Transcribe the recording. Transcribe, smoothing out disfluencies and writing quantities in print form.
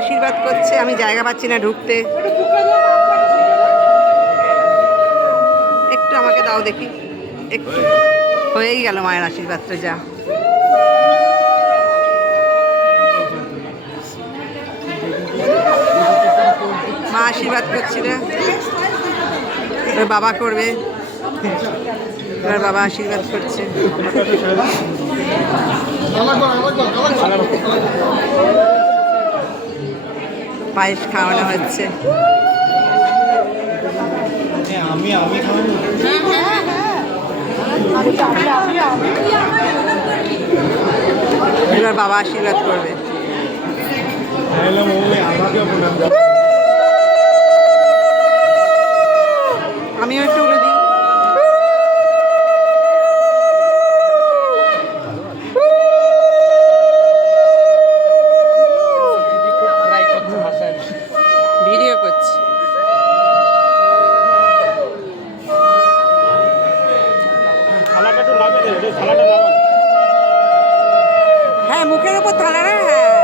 আশীর্বাদ করছে, আমি জায়গা পাচ্ছি না ঢুকতে। একটু আমাকে দাও দেখি, একটু। হয়েই গেল মায়ের আশীর্বাদটা, যা। মা আশীর্বাদ করছিল, এবার বাবা করবে। এবার বাবা আশীর্বাদ করছে। পায়েস খাওয়ানো হচ্ছে। এবার বাবা আশীর্বাদ করবে। আমিও একটু উড়ে দিই। ভিডিও করছি। হ্যাঁ, মুখের ওপর থালা, হ্যাঁ।